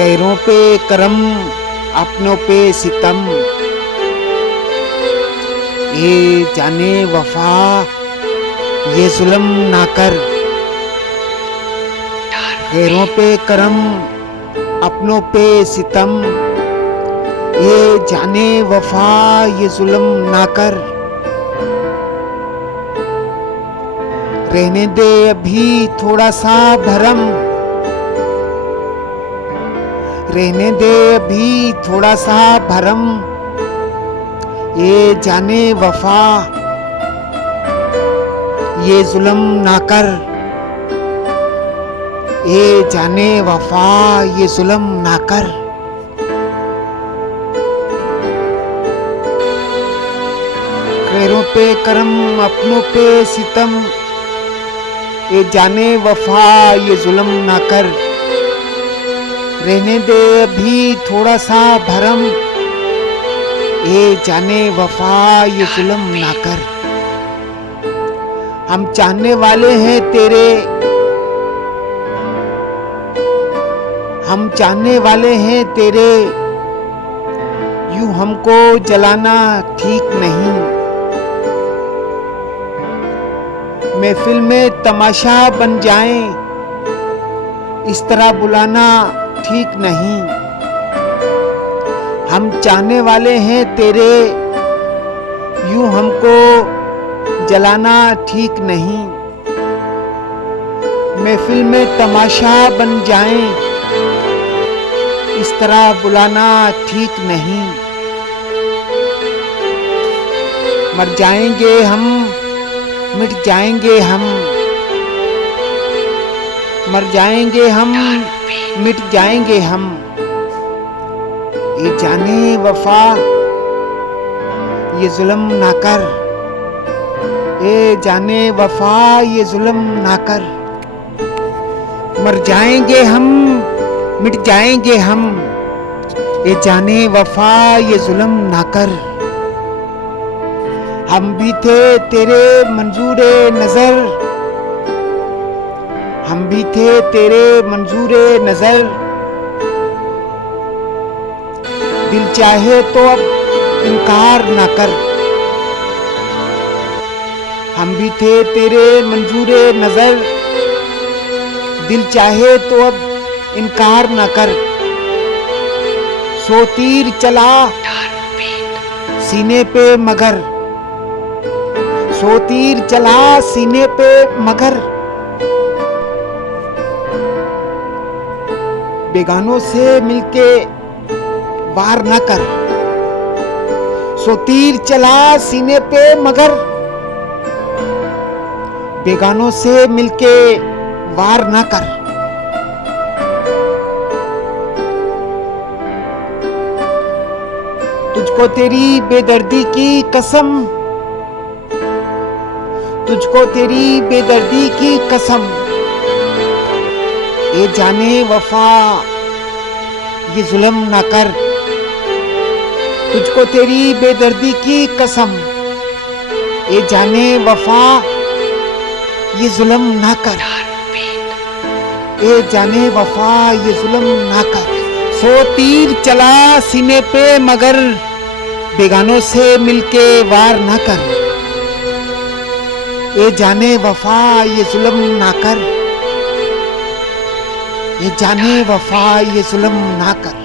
गैरों पे करम अपनों पे सितम, ये जाने वफा ये जुल्म ना कर। गैरों पे करम अपनों पे सितम, ये जाने वफा ये जुल्म ना कर। रहने दे अभी थोड़ा सा भरम, रहने दे अभी थोड़ा सा भरम, ये जाने वफा ये जुल्म ना कर। ये जाने वफा ये जुल्म ना कर। गैरों पे करम अपनों पे सितम, ये जाने वफा ये जुल्म ना कर। रहने दे अभी थोड़ा सा भरम, ये जाने वफा ये जुल्म ना कर। हम चाहने वाले हैं तेरे, हम चाहने वाले हैं तेरे, यूं हमको जलाना ठीक नहीं। महफिल में तमाशा बन जाएं, इस तरह बुलाना ठीक नहीं। हम चाहने वाले हैं तेरे, यूं हमको जलाना ठीक नहीं। महफिल में तमाशा बन जाएं, इस तरह बुलाना ठीक नहीं। मर जाएंगे हम मिट जाएंगे हम, मर जाएंगे हम मिट जाएंगे हम, ये जाने वफा ये जुल्म ना कर। ये जाने वफा ये जुल्म ना कर। मर जाएंगे हम मिट जाएंगे हम, ये जाने वफा ये जुल्म ना कर। हम भी थे तेरे मंजूरे नजर, हम भी थे तेरे मंजूरे नजर। दिल चाहे तो अब इनकार ना कर। हम भी थे तेरे मंजूरे नजर, दिल चाहे तो अब इनकार ना कर। सो तीर चला सीने पे मगर, सो तीर चला सीने पे मगर, बेगानों से मिलके वार ना कर। सो तीर चला सीने पे मगर, बेगानों से मिलके वार ना कर। तुझको तेरी बेदर्दी की कसम, तुझको तेरी बेदर्दी की कसम, ये जाने वफा ये जुल्म ना कर। तुझको तेरी बेदर्दी की कसम, ये जाने वफा ये जुल्म ना कर। ये जाने वफा ये जुल्म ना कर। सो तीर चला सीने पे मगर, बेगानों से मिलके वार ना कर। ये जाने वफा ये जुल्म ना कर। ये जाने वफा ये जुल्म ना कर।